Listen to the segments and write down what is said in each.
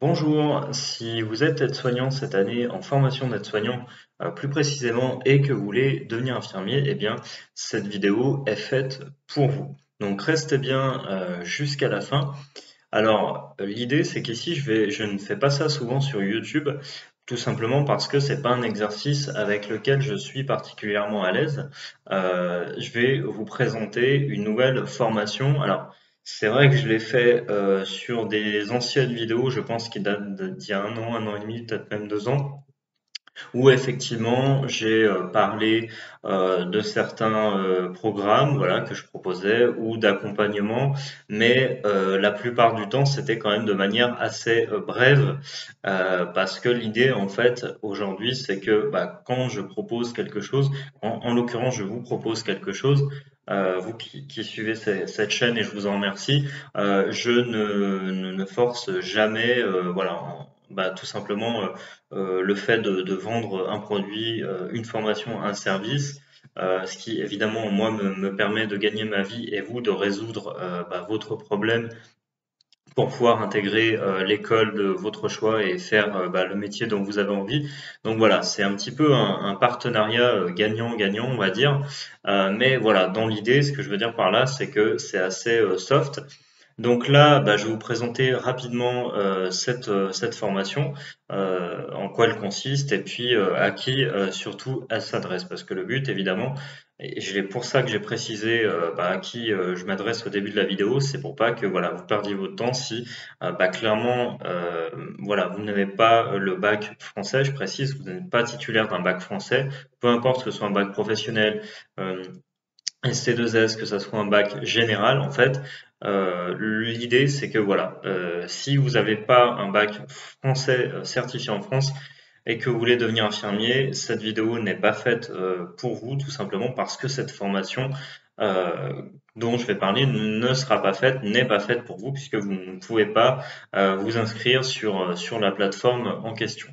Bonjour, si vous êtes aide-soignant cette année en formation d'aide-soignant plus précisément et que vous voulez devenir infirmier, eh bien cette vidéo est faite pour vous. Donc restez bien jusqu'à la fin. Alors l'idée c'est qu'ici je ne fais pas ça souvent sur YouTube, tout simplement parce que c'est pas un exercice avec lequel je suis particulièrement à l'aise. Je vais vous présenter une nouvelle formation. Alors c'est vrai que je l'ai fait sur des anciennes vidéos, je pense qui datent d'il y a un an et demi, peut-être même 2 ans, où effectivement j'ai parlé de certains programmes voilà, que je proposais ou d'accompagnement, mais la plupart du temps c'était quand même de manière assez brève parce que l'idée en fait aujourd'hui c'est que quand je propose quelque chose, en l'occurrence je vous propose quelque chose, vous qui suivez cette chaîne et je vous en remercie, je ne force jamais voilà, tout simplement le fait de vendre un produit, une formation, un service, ce qui évidemment moi me permet de gagner ma vie et vous de résoudre votre problème pour pouvoir intégrer l'école de votre choix et faire le métier dont vous avez envie. Donc voilà, c'est un petit peu un partenariat gagnant-gagnant, on va dire. Mais voilà, dans l'idée, ce que je veux dire par là, c'est que c'est assez soft. Donc là, je vais vous présenter rapidement cette formation, en quoi elle consiste et puis à qui surtout elle s'adresse. Parce que le but, évidemment, et pour ça que j'ai précisé à qui je m'adresse au début de la vidéo, c'est pour pas que voilà vous perdiez votre temps si clairement voilà vous n'avez pas le bac français. Je précise, vous n'êtes pas titulaire d'un bac français, peu importe que ce soit un bac professionnel. ST2S, que ça soit un bac général, en fait, l'idée c'est que voilà, si vous n'avez pas un bac français certifié en France et que vous voulez devenir infirmier, cette vidéo n'est pas faite pour vous, tout simplement parce que cette formation euh, dont je vais parler ne sera pas faite, n'est pas faite pour vous, puisque vous ne pouvez pas vous inscrire sur la plateforme en question.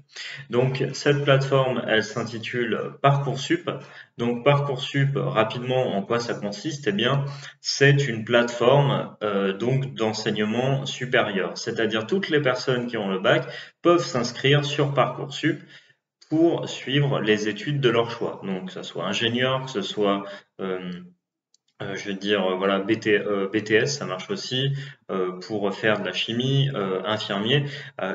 Donc cette plateforme, elle s'intitule Parcoursup. Donc Parcoursup, rapidement, en quoi ça consiste? Eh bien, c'est une plateforme donc d'enseignement supérieur, c'est-à-dire toutes les personnes qui ont le bac peuvent s'inscrire sur Parcoursup pour suivre les études de leur choix. Donc que ce soit ingénieur, que ce soit je veux dire, voilà, BTS, ça marche aussi, pour faire de la chimie, infirmier.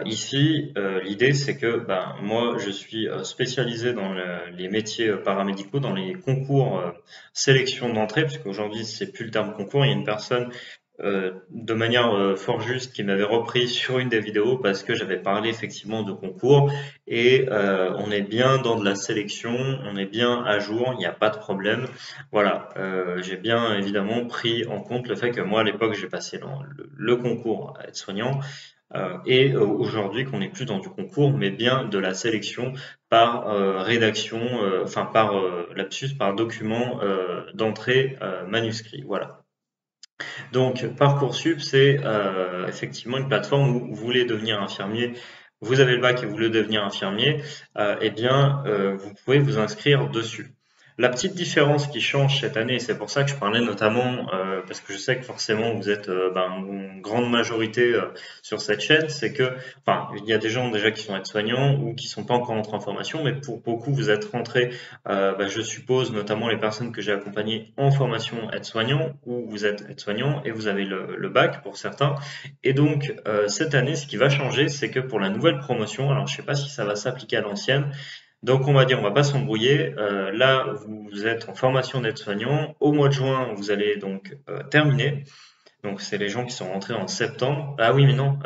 Ici, l'idée, c'est que moi, je suis spécialisé dans les métiers paramédicaux, dans les concours sélection d'entrée, parce qu'aujourd'hui, c'est plus le terme concours, il y a une personne de manière fort juste qui m'avait repris sur une des vidéos parce que j'avais parlé effectivement de concours et on est bien dans de la sélection, on est bien à jour, il n'y a pas de problème. Voilà, j'ai bien évidemment pris en compte le fait que moi à l'époque j'ai passé le concours à être soignant et aujourd'hui qu'on n'est plus dans du concours mais bien de la sélection par rédaction, enfin par lapsus, par document d'entrée manuscrit. Voilà. Donc, Parcoursup, c'est effectivement une plateforme où vous voulez devenir infirmier, vous avez le bac et vous voulez devenir infirmier, vous pouvez vous inscrire dessus. La petite différence qui change cette année, et c'est pour ça que je parlais notamment, parce que je sais que forcément vous êtes une grande majorité sur cette chaîne, c'est que, enfin, il y a des gens déjà qui sont aides-soignants ou qui sont pas encore entrés en formation, mais pour beaucoup vous êtes rentrés je suppose, notamment les personnes que j'ai accompagnées en formation aide-soignant, où vous êtes aide-soignant et vous avez le bac pour certains. Et donc, cette année, ce qui va changer, c'est que pour la nouvelle promotion, alors je ne sais pas si ça va s'appliquer à l'ancienne, donc on va dire, on va pas s'embrouiller. Là, vous êtes en formation d'aide-soignant. Au mois de juin, vous allez donc terminer. Donc c'est les gens qui sont rentrés en septembre. Ah oui, mais non,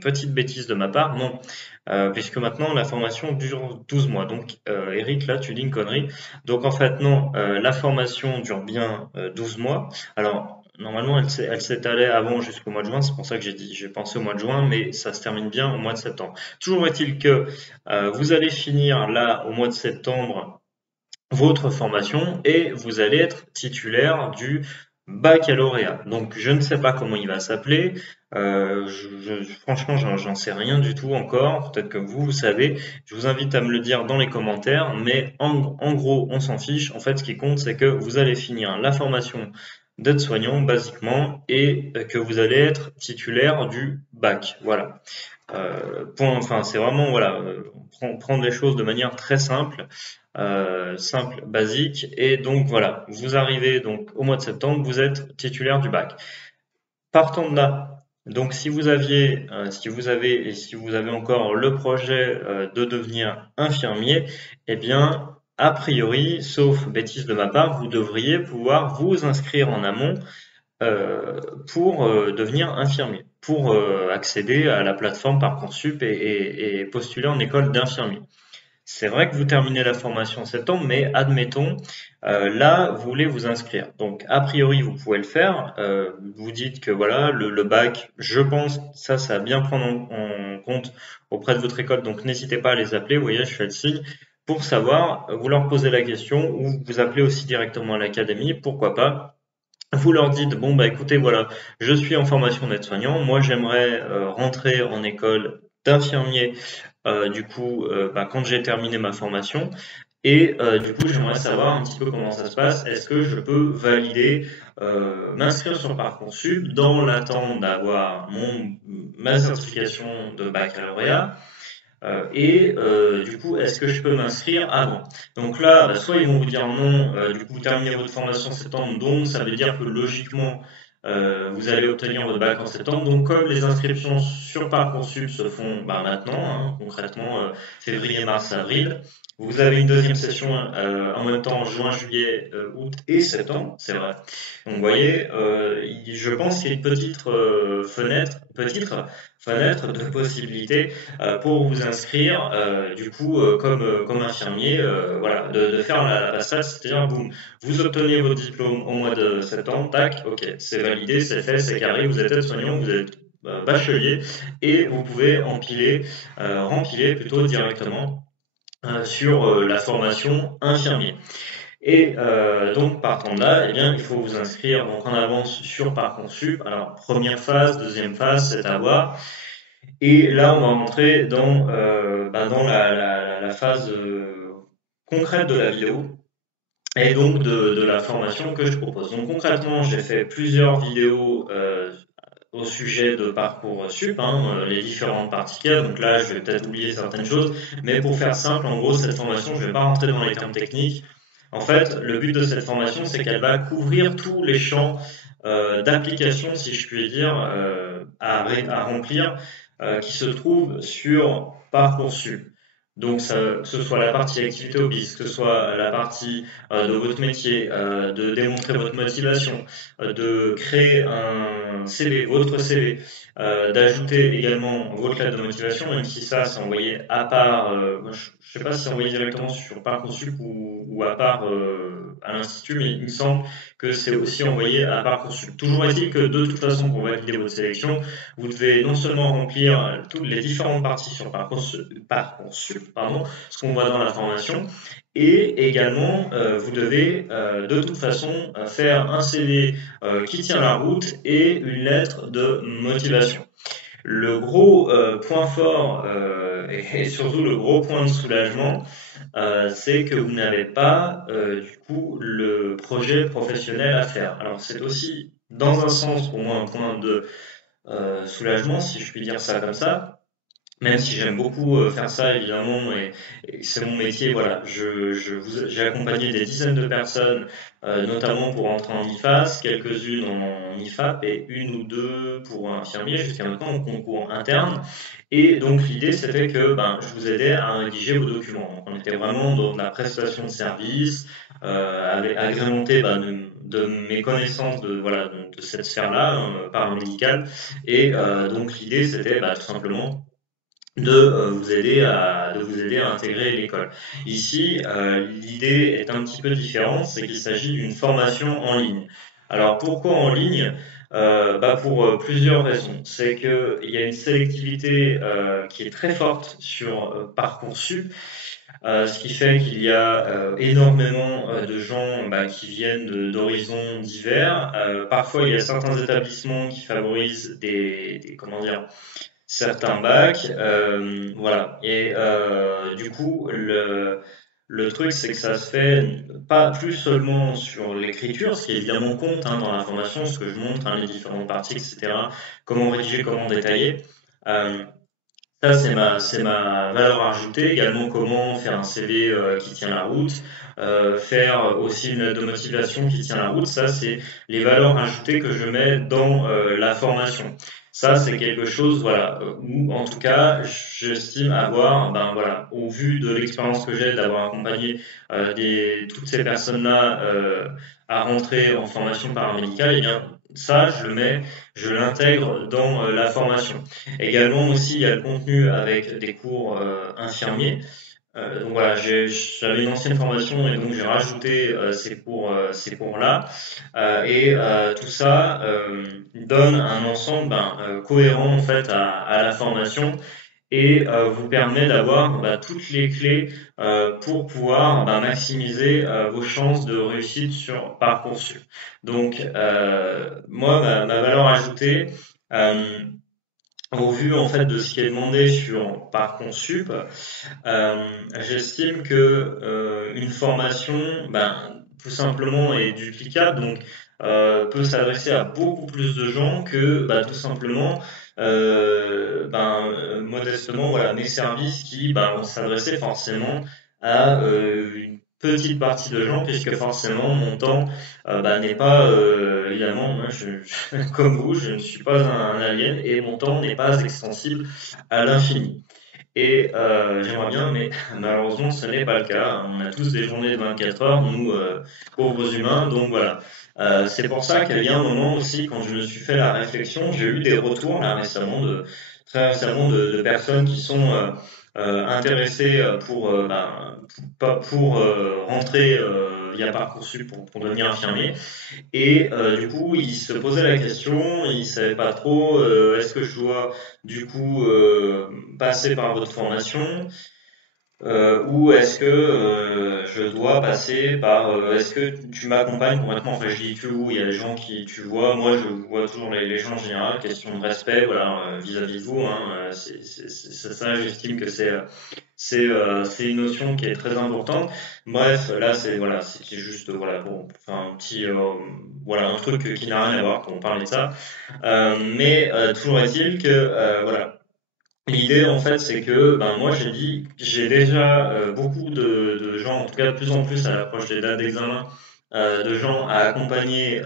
petite bêtise de ma part, non, puisque maintenant la formation dure 12 mois. Donc Eric, là tu dis une connerie. Donc en fait non, la formation dure bien 12 mois. Alors normalement elle s'étalait avant jusqu'au mois de juin, c'est pour ça que j'ai pensé au mois de juin, mais ça se termine bien au mois de septembre. Toujours est-il que vous allez finir là au mois de septembre votre formation et vous allez être titulaire du baccalauréat. Donc je ne sais pas comment il va s'appeler. Franchement, j'en sais rien du tout encore. Peut-être que vous savez. Je vous invite à me le dire dans les commentaires. Mais en gros, on s'en fiche. En fait, ce qui compte, c'est que vous allez finir la formation d'aide-soignant basiquement et que vous allez être titulaire du bac. Voilà. Enfin, c'est vraiment voilà, prendre les choses de manière très simple, simple, basique. Et donc voilà, vous arrivez donc au mois de septembre, vous êtes titulaire du bac. Partant de là, donc si vous avez encore le projet de devenir infirmier, eh bien, a priori, sauf bêtise de ma part, vous devriez pouvoir vous inscrire en amont euh, pour devenir infirmier, pour accéder à la plateforme Parcoursup et postuler en école d'infirmier. C'est vrai que vous terminez la formation en septembre, mais admettons, là, vous voulez vous inscrire. Donc, a priori, vous pouvez le faire. Vous dites que voilà, le bac, je pense, ça va bien prendre en compte auprès de votre école. Donc, n'hésitez pas à les appeler. Vous voyez, je fais le signe. Pour savoir, vous leur posez la question ou vous appelez aussi directement à l'académie, pourquoi pas. Vous leur dites, bon, bah écoutez, voilà, je suis en formation d'aide-soignant, moi j'aimerais rentrer en école d'infirmier, du coup, bah, quand j'ai terminé ma formation, et du coup, j'aimerais savoir un petit peu comment ça se passe. Est-ce que je peux valider, m'inscrire sur Parcoursup dans l'attente d'avoir ma certification de baccalauréat du coup, est-ce que je peux m'inscrire avant? Donc là, bah, soit ils vont vous dire non, du coup, vous terminez votre formation en septembre, donc ça veut dire que logiquement, vous allez obtenir votre bac en septembre. Donc comme les inscriptions sur Parcoursup se font bah, maintenant, hein, concrètement, février, mars, avril, vous avez une deuxième session en même temps juin, juillet, août et septembre, c'est vrai. Donc vous voyez, je pense qu'il y a une petite fenêtre de possibilités pour vous inscrire, du coup, comme infirmier, voilà, de faire la passade, c'est-à-dire, boum, vous obtenez votre diplôme au mois de septembre, tac, ok, c'est validé, c'est fait, c'est carré, vous êtes aide-soignant, vous êtes bachelier, et vous pouvez rempiler plutôt directement sur la formation infirmier. Et donc partant de là, eh bien, il faut vous inscrire donc en avance sur Parcoursup. Alors première phase, deuxième phase, c'est à voir. Et là, on va rentrer dans la phase concrète de la vidéo et donc de la formation que je propose. Donc concrètement, j'ai fait plusieurs vidéos au sujet de Parcoursup, hein, les différentes parties qu'il y a. Donc là, je vais peut-être oublier certaines choses, mais pour faire simple, en gros, cette formation, je ne vais pas rentrer dans les termes techniques. En fait, le but de cette formation, c'est qu'elle va couvrir tous les champs d'application, si je puis dire, à remplir, qui se trouvent sur Parcoursup. Donc, que ce soit la partie activité hobby, que ce soit la partie de votre métier, de démontrer votre motivation, de créer un CV, votre CV, d'ajouter également votre lettre de motivation, même si ça c'est envoyé à part, je ne sais pas si c'est envoyé directement sur Parcoursup ou à part à l'Institut, mais il me semble que c'est aussi envoyé à Parcoursup. Toujours est-il que de toute façon, pour valider votre sélection, vous devez non seulement remplir toutes les différentes parties sur Parcoursup, pardon, ce qu'on voit dans la formation, et également, vous devez de toute façon faire un CV qui tient la route et une lettre de motivation. Le gros point fort et surtout le gros point de soulagement, c'est que vous n'avez pas du coup le projet professionnel à faire. Alors c'est aussi dans un sens pour moi un point de soulagement, si je puis dire ça comme ça, même si j'aime beaucoup faire ça évidemment et c'est mon métier, voilà, j'ai accompagné des dizaines de personnes, notamment pour entrer en IFAS, quelques-unes en IFAP et une ou deux pour infirmier jusqu'à maintenant en concours interne. Et donc l'idée c'était que ben, je vous aidais à rédiger vos documents. Donc, on était vraiment dans la prestation de service, agrémenté ben, de mes connaissances de cette sphère-là, paramédicale. Et donc l'idée c'était tout simplement de vous aider à intégrer l'école. Ici, l'idée est un petit peu différente, c'est qu'il s'agit d'une formation en ligne. Alors pourquoi en ligne? Pour plusieurs raisons. C'est qu'il y a une sélectivité qui est très forte sur Parcoursup, ce qui fait qu'il y a énormément de gens qui viennent d'horizons divers. Parfois, il y a certains établissements qui favorisent comment dire, certains bacs, voilà. Et du coup, Le truc, c'est que ça se fait pas plus seulement sur l'écriture, ce qui évidemment compte dans la formation, ce que je montre, les différentes parties, etc. Comment rédiger, comment détailler. Euh, Ça, c'est ma valeur ajoutée. Également, comment faire un CV qui tient la route, faire aussi une lettre de motivation qui tient la route. Ça, c'est les valeurs ajoutées que je mets dans la formation. Ça, c'est quelque chose, voilà, où en tout cas, j'estime avoir, ben voilà, au vu de l'expérience que j'ai d'avoir accompagné toutes ces personnes-là à rentrer en formation paramédicale, eh bien, ça, je l'intègre dans la formation. Également aussi, il y a le contenu avec des cours infirmiers. Donc voilà, j'avais une ancienne formation et donc j'ai rajouté ces cours-là. Tout ça donne un ensemble cohérent en fait à la formation et vous permet d'avoir toutes les clés pour pouvoir maximiser vos chances de réussite sur Parcoursup. Donc moi, ma valeur ajoutée, euh, au vu en fait de ce qui est demandé sur Parcoursup, euh, j'estime que une formation, tout simplement est duplicable, donc peut s'adresser à beaucoup plus de gens que tout simplement, modestement, voilà, mes services qui vont s'adresser forcément à une petite partie de gens, puisque forcément mon temps n'est pas, évidemment, moi, comme vous, je ne suis pas un alien et mon temps n'est pas extensible à l'infini. Et j'aimerais bien, mais malheureusement, ce n'est pas le cas. On a tous des journées de 24 heures, nous, pauvres humains. Donc voilà. C'est pour ça qu'il y a un moment aussi, quand je me suis fait la réflexion, j'ai eu des retours là récemment, très récemment, de personnes qui sont intéressées pour rentrer via Parcoursup pour devenir infirmier. Et du coup, il se posait la question, il savait pas trop, est-ce que je dois du coup passer par votre formation ou est-ce que je dois passer par est-ce que tu m'accompagnes complètement, enfin je dis tu où il y a des gens qui tu vois, moi je vois toujours les gens en général, question de respect, voilà, vis-à-vis de vous, c'est ça, j'estime que c'est une notion qui est très importante. Bref, là c'est voilà, c'était juste voilà pour faire un petit voilà un truc qui n'a rien à voir pour parler de ça. Mais toujours est-il que voilà. L'idée, en fait, c'est que moi, j'ai déjà beaucoup de gens, en tout cas de plus en plus à l'approche des dates d'examen, de gens à accompagner,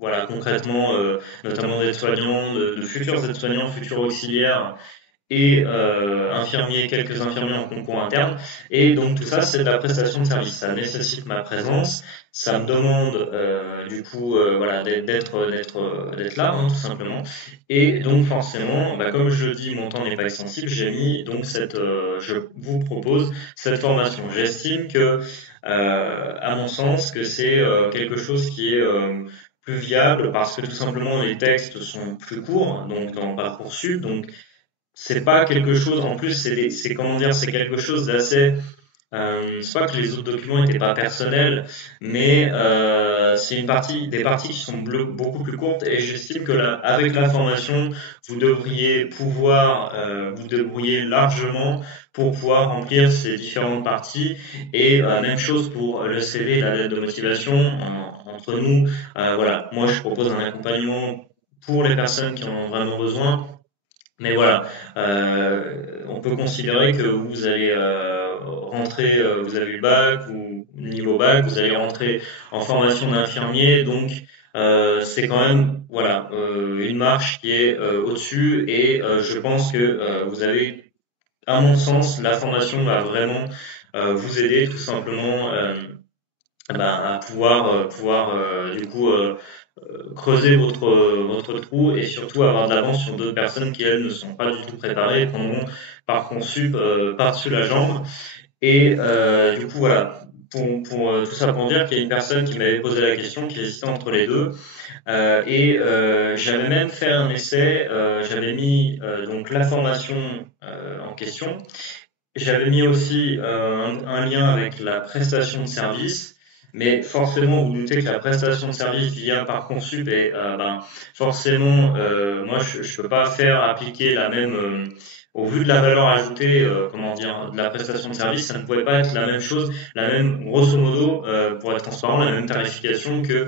voilà, concrètement, notamment des soignants, de futurs aides-soignants, futurs auxiliaires, et infirmiers, quelques infirmiers en concours interne. Et donc tout ça, c'est de la prestation de service. Ça nécessite ma présence, ça me demande du coup voilà, d'être là, tout simplement. Et donc forcément, comme je dis, mon temps n'est pas extensible, j'ai mis donc je vous propose cette formation. J'estime que, à mon sens, que c'est quelque chose qui est plus viable parce que tout simplement les textes sont plus courts, donc dans Parcoursup, donc c'est pas quelque chose, en plus, c'est comment dire, c'est quelque chose d'assez. C'est pas que les autres documents n'étaient pas personnels, mais c'est des parties qui sont beaucoup plus courtes et j'estime que avec la formation, vous devriez pouvoir vous débrouiller largement pour pouvoir remplir ces différentes parties et même chose pour le CV, la lettre de motivation entre nous. Voilà, moi je propose un accompagnement pour les personnes qui en ont vraiment besoin. Mais voilà, on peut considérer que vous allez rentrer, vous avez eu le bac ou niveau bac, vous allez rentrer en formation d'infirmier, donc c'est quand même voilà une marche qui est au-dessus et je pense que vous avez, à mon sens, la formation va vraiment vous aider tout simplement à pouvoir du coup creuser votre trou et surtout avoir de l'avance sur d'autres personnes qui, elles, ne sont pas du tout préparées et prendront Parcoursup par-dessus la jambe. Et du coup, voilà, tout ça pour dire qu'il y a une personne qui m'avait posé la question, qui hésitait entre les deux. J'avais même fait un essai, j'avais mis donc la formation en question. J'avais mis aussi un lien avec la prestation de service, mais forcément, vous doutez que la prestation de service via Parcoursup est, forcément, moi, je peux pas faire appliquer au vu de la valeur ajoutée, comment dire, de la prestation de service, ça ne pouvait pas être la même chose, la même, grosso modo, pour être transparent, la même tarification que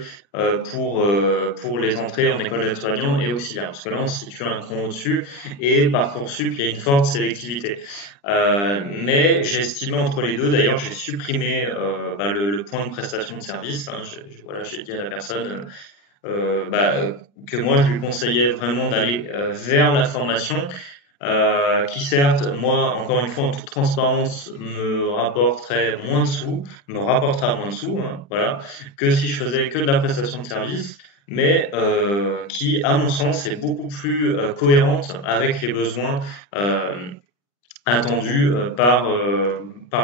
pour les entrées en école d'aide-soignant et auxiliaire. Parce que là, on se situe un cran au-dessus et Parcoursup, il y a une forte sélectivité. Mais j'ai estimé entre les deux, d'ailleurs, j'ai supprimé le point de prestation de service. Hein. Voilà, j'ai dit à la personne que moi, je lui conseillais vraiment d'aller vers la formation qui certes, moi, encore une fois, en toute transparence, me rapportera moins de sous, hein, voilà, que si je faisais que de la prestation de service, mais qui, à mon sens, est beaucoup plus cohérente avec les besoins euh, attendu par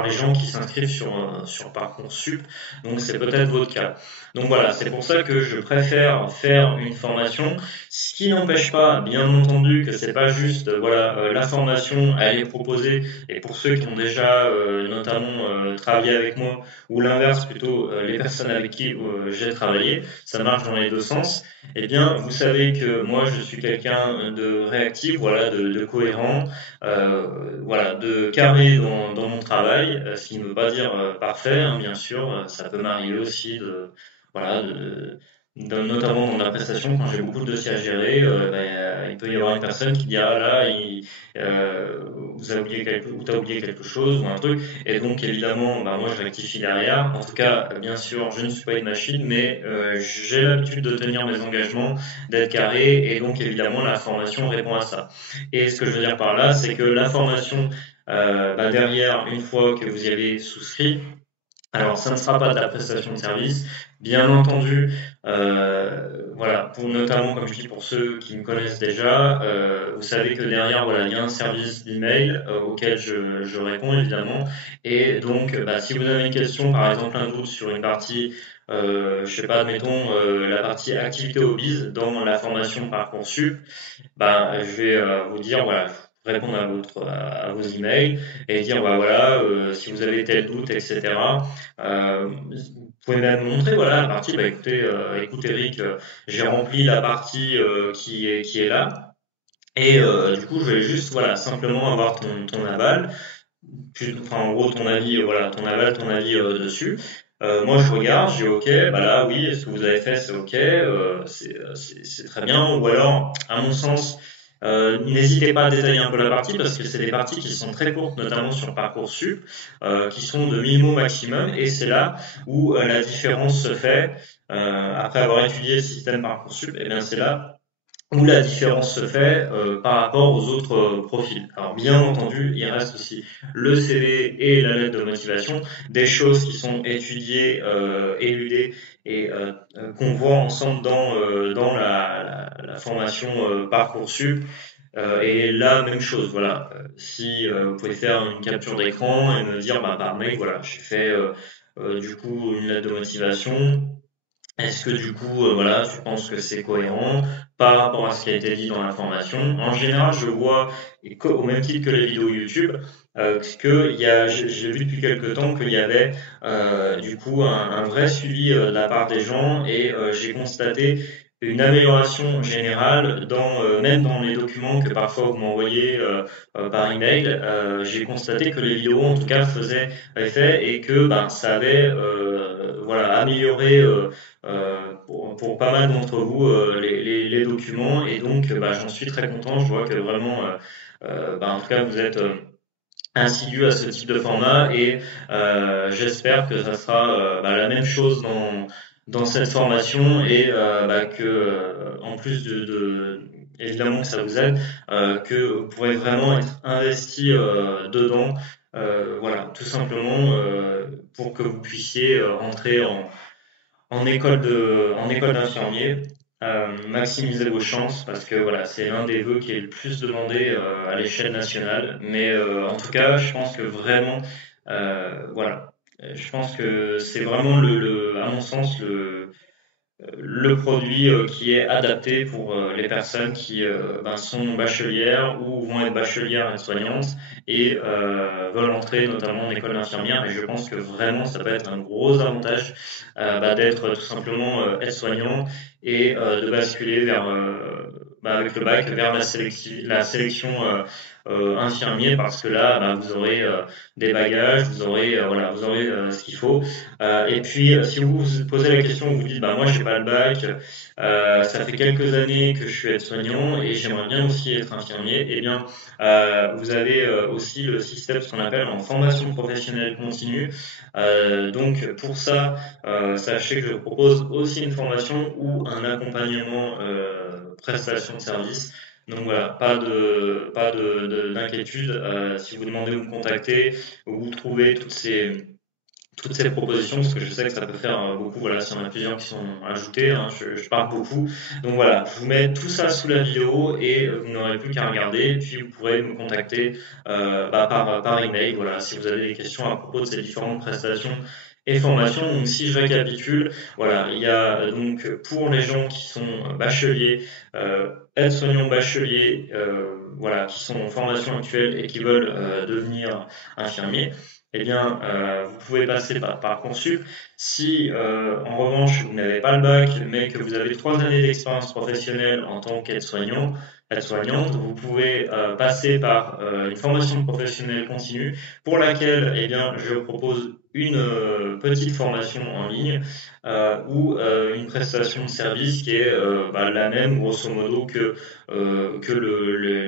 les gens qui s'inscrivent sur Parcoursup. Donc c'est peut-être votre cas. Donc voilà, c'est pour ça que je préfère faire une formation, ce qui n'empêche pas, bien entendu, que c'est pas juste la formation elle est proposée et pour ceux qui ont déjà notamment travaillé avec moi ou l'inverse plutôt les personnes avec qui j'ai travaillé, ça marche dans les deux sens. Eh bien, vous savez que moi je suis quelqu'un de réactif, voilà, de cohérent, voilà, de carré dans mon travail, ce qui ne veut pas dire parfait, hein, bien sûr, ça peut m'arriver aussi voilà, notamment dans la prestation, quand j'ai beaucoup de dossiers à gérer, il peut y avoir une personne qui dit ah là, vous avez oublié ou t'as oublié quelque chose ou un truc, et donc évidemment, moi je rectifie derrière. En tout cas, bien sûr, je ne suis pas une machine, mais j'ai l'habitude de tenir mes engagements, d'être carré, et donc évidemment la formation répond à ça. Et ce que je veux dire par là, c'est que la formation, derrière, une fois que vous y avez souscrit, alors ça ne sera pas de la prestation de service, bien entendu, voilà, pour notamment, comme je dis, pour ceux qui me connaissent déjà, vous savez que derrière, voilà, il y a un service d'email auquel je réponds évidemment, et donc, si vous avez une question, par exemple un doute sur une partie, je sais pas, admettons la partie activité hobbies dans la formation Parcoursup, je vais vous dire, voilà, répondre à vos emails et dire, voilà, si vous avez tel doute, etc. Vous pouvez même montrer, voilà, la partie, écoutez, écoute Eric, j'ai rempli la partie qui est là. Et du coup, je vais juste, voilà, simplement avoir ton aval, enfin, en gros, ton avis, voilà, ton aval, ton avis dessus. Moi, je regarde, je dis OK, là, oui, ce que vous avez fait, c'est OK, c'est très bien. Ou alors, à mon sens, n'hésitez pas à détailler un peu la partie parce que c'est des parties qui sont très courtes, notamment sur Parcoursup, qui sont de 1000 mots maximum, et c'est là où la différence se fait. Après avoir étudié le système Parcoursup, et bien c'est là où la différence se fait par rapport aux autres profils. Alors bien entendu, il reste aussi le CV et la lettre de motivation, des choses qui sont étudiées, éludées et qu'on voit ensemble dans la formation Parcoursup. Et la même chose, voilà. Si vous pouvez faire une capture d'écran et me dire par mail, voilà, j'ai fait du coup une lettre de motivation, est-ce que du coup, voilà, tu penses que c'est cohérent par rapport à ce qui a été dit dans l'information? En général, je vois, et au même titre que les vidéos YouTube, j'ai vu depuis quelque temps qu'il y avait du coup un vrai suivi de la part des gens, et j'ai constaté une amélioration générale même dans les documents que parfois vous m'envoyez par email. J'ai constaté que les vidéos en tout cas faisaient effet et que ça avait amélioré pour pas mal d'entre vous les documents, et donc j'en suis très content. Je vois que vraiment en tout cas vous êtes assidu à ce type de format, et j'espère que ça sera la même chose dans cette formation, et que en plus évidemment que ça vous aide, que vous pourrez vraiment être investi dedans, voilà, tout simplement pour que vous puissiez entrer en école d'infirmier, maximiser vos chances parce que voilà, c'est l'un des vœux qui est le plus demandé à l'échelle nationale. Mais en tout cas, je pense que vraiment, voilà, je pense que c'est vraiment à mon sens, le produit qui est adapté pour les personnes qui sont bachelières ou vont être bachelières aides-soignantes et veulent entrer notamment en école d'infirmière. Et je pense que vraiment ça peut être un gros avantage d'être tout simplement aide-soignant et de basculer avec le bac vers la sélection infirmier, parce que là, vous aurez des bagages, vous aurez voilà, vous aurez ce qu'il faut. Et puis, si vous vous posez la question, vous dites, moi, j'ai pas le bac, ça fait quelques années que je suis aide-soignant et j'aimerais bien aussi être infirmier, eh bien, vous avez aussi le système, ce qu'on appelle en formation professionnelle continue. Donc, pour ça, sachez que je propose aussi une formation ou un accompagnement prestation de service. Donc voilà, d'inquiétude. Si vous demandez où me contacter, où vous trouvez toutes ces propositions, parce que je sais que ça peut faire beaucoup, voilà, s'il y en a plusieurs qui sont ajoutés, hein, je parle beaucoup. Donc voilà, je vous mets tout ça sous la vidéo et vous n'aurez plus qu'à regarder, puis vous pourrez me contacter par email, voilà, si vous avez des questions à propos de ces différentes prestations et formations. Donc si je récapitule, voilà, il y a donc pour les gens qui sont bacheliers, aides-soignants bacheliers, voilà, qui sont en formation actuelle et qui veulent devenir infirmiers, eh bien, vous pouvez passer par Parcoursup. Si, en revanche, vous n'avez pas le bac, mais que vous avez 3 années d'expérience professionnelle en tant qu'aide-soignant, aide-soignante, vous pouvez passer par une formation professionnelle continue pour laquelle, eh bien, je propose une petite formation en ligne ou une prestation de service qui est la même, grosso modo, que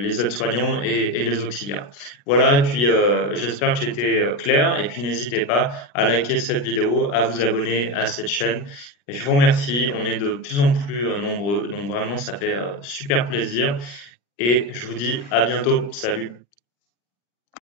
les aides-soignants et les auxiliaires. Voilà, et puis j'espère que j'ai été clair, et puis n'hésitez pas à liker cette vidéo, à vous abonner à cette chaîne. Et je vous remercie, on est de plus en plus nombreux, donc vraiment ça fait super plaisir, et je vous dis à bientôt, salut!